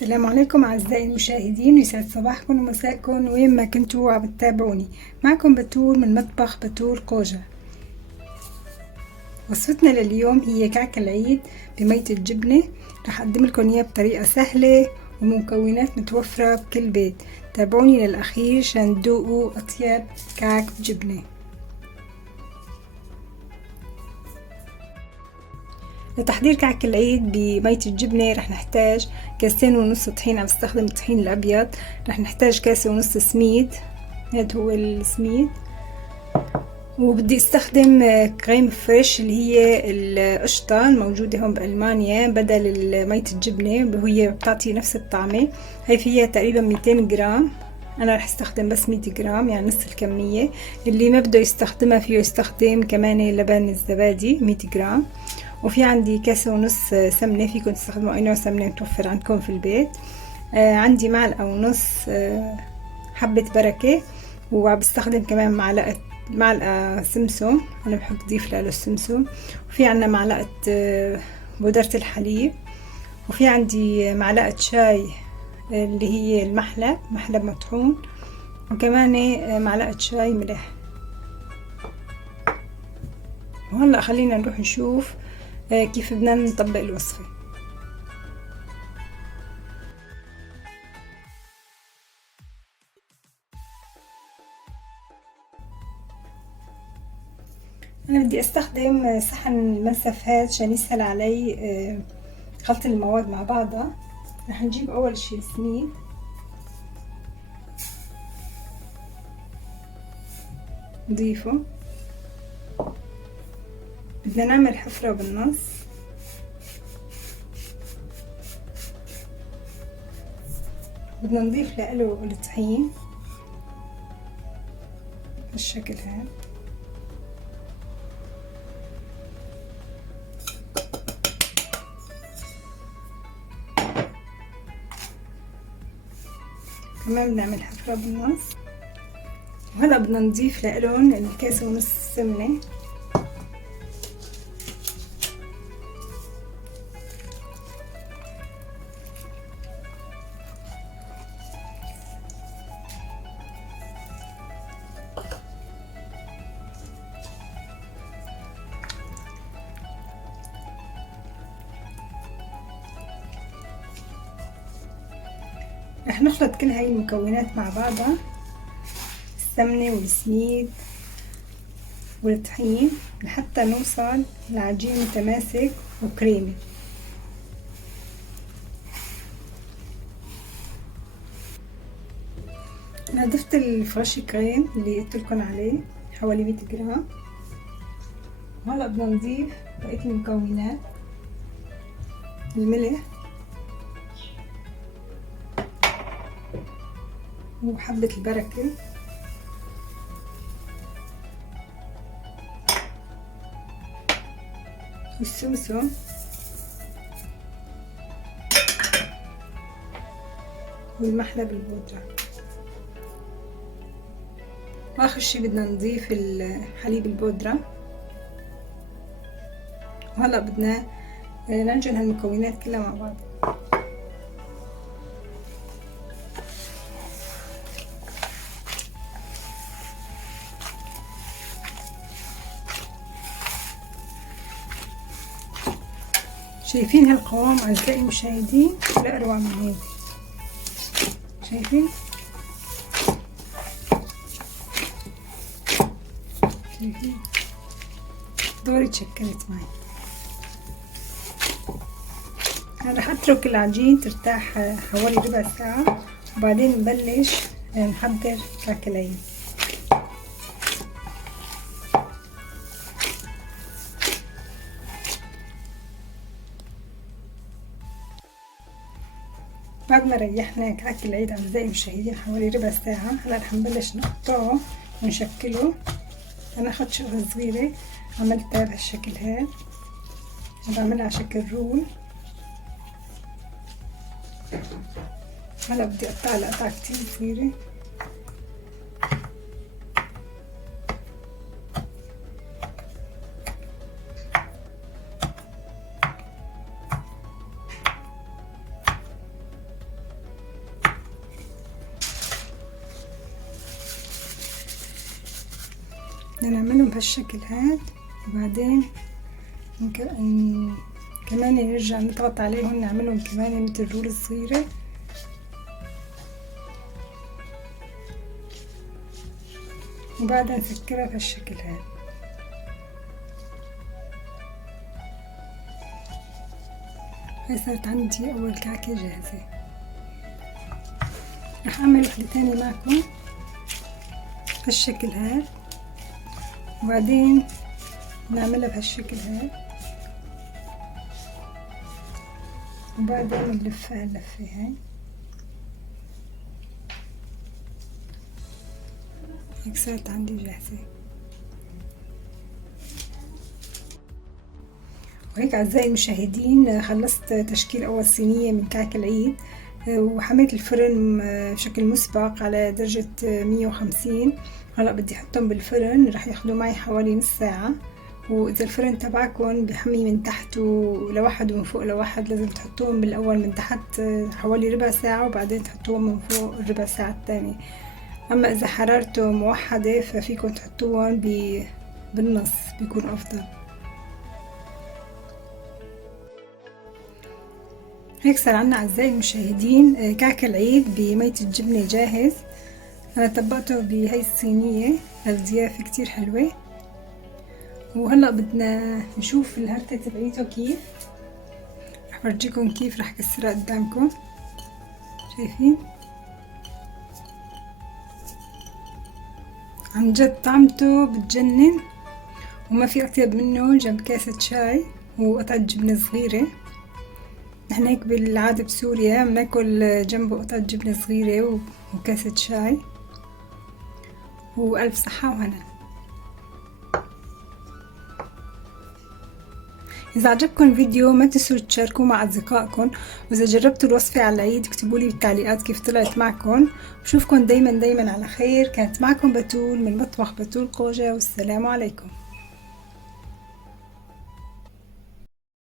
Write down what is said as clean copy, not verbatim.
السلام عليكم أعزائي المشاهدين، يسعد صباحكم ومساءكم وين ما كنتوا عم بتتابعوني. معكم بتول من مطبخ بتول قوجة. وصفتنا لليوم هي كعك العيد بمية الجبنة. رح أقدم لكم إياه بطريقة سهلة ومكونات متوفرة بكل بيت. تابعوني للأخير عشان تذوقوا أطيب كعك بجبنة. لتحضير كعك العيد بمية الجبنة رح نحتاج كاستين ونص طحين، عم بستخدم الطحين الأبيض. رح نحتاج كاسة ونص سميد، هذا هو السميد. وبدي استخدم كريم فريش اللي هي القشطة الموجودة هون بألمانيا بدل مية الجبنة، وهي بتعطي نفس الطعمة. هي فيها تقريبا 200 جرام، أنا رح استخدم بس 100 جرام يعني نص الكمية. اللي ما بده يستخدمها فيه يستخدم كمان لبن الزبادي 100 جرام. وفي عندي كاسة ونص سمنة، فيكم تستخدموا أي نوع سمنة متوفر عندكم في البيت. عندي معلقة ونص حبة بركة، وعم بستخدم كمان معلقة سمسم، أنا بحب أضيف له السمسم. وفي عنا معلقة بودرة الحليب، وفي عندي معلقة شاي اللي هي محلب مطحون، وكمان معلقة شاي ملح. وهلأ خلينا نروح نشوف كيف بدنا نطبق الوصفة. أنا بدي أستخدم صحن المنسف هذا عشان يسهل علي خلط المواد مع بعضها. رح نجيب أول شي السميد، نضيفه. بدنا نعمل حفرة بالنص، بدنا نضيف له الطحين بالشكل هذا. كمان بنعمل حفرة بالنص. وهلا بدنا نضيف لهم الكاسة ونص سمنة. رح نخلط كل هاي المكونات مع بعضها، السمنة والسميد والطحين، لحتى نوصل لعجين متماسك وكريمي. أنا ضفت الفريش كريم اللي قلتلكن عليه حوالي 100 جرام. وهلا بدنا نضيف بقية المكونات، الملح وحبة البركة والسمسم والمحلب البودرة. واخر شي بدنا نضيف الحليب البودرة. وهلا بدنا نعجن هالمكونات كلها مع بعض. شايفين هالقوام أعزائي المشاهدين؟ لا أروع من هيك. شايفين دوري تشكلت معي. أنا رح أترك العجين ترتاح حوالي ربع ساعة، وبعدين نبلش نحضر كعك العيد. بعد ما ريحنا كعك العيد أعزائي المشاهدين حوالي ربع ساعة، هلا رح نبلش نقطعه ونشكله. أنا أخذت شغلة صغيرة عملتها بهالشكل هاد، بعملها على شكل رول. هلا بدي أقطعها لقطع كتير صغيرة. بدنا نعملهم بهالشكل هاد، وبعدين كمان نرجع نضغط عليهم نعملهم كمان مثل رول صغيرة، وبعدها نسكرها بهالشكل هاد. هاي صارت عندي أول كعكة جاهزة. رح أعمل وحدة تانية معكم بهالشكل هاد، وبعدين نعملها بهالشكل هاد، وبعدين نلفها اللفة هاي. هيك صارت عندي جاهزة. وهيك أعزائي المشاهدين خلصت تشكيل أول صينية من كعك العيد، وحميت الفرن بشكل مسبق على درجة 150. هلا بدي احطهم بالفرن، رح ياخدوا معي حوالي نص ساعة. واذا الفرن تبعكم بحمي من تحت لواحد ومن فوق لواحد، لازم تحطوهم بالاول من تحت حوالي ربع ساعة، وبعدين تحطوهم من فوق الربع ساعة الثانية. اما اذا حرارته موحدة ففيكم تحطوهم بالنص، بيكون افضل. هيك صار عنا أعزائي المشاهدين كعك العيد بمية الجبنة جاهز. أنا طبقته بهاي الصينية للضيافة كتير حلوة. وهلأ بدنا نشوف الهرتة تبعيته كيف. رح فرجيكم كيف رح كسرها قدامكم، شايفين؟ عن جد طعمته بتجنن، وما في أطيب منه جنب كاسة شاي وقطعة جبنة صغيرة. نحن هيك بالعادة بسوريا بناكل جنبه قطعة جبنة صغيرة وكاسة شاي. وألف صحة وهنا. إذا عجبكم الفيديو ما تنسوا تشاركوه مع أصدقائكم، وإذا جربتوا الوصفة على العيد اكتبولي بالتعليقات كيف طلعت معكم. بشوفكم دايما على خير. كانت معكم بتول من مطبخ بتول قوجة، والسلام عليكم.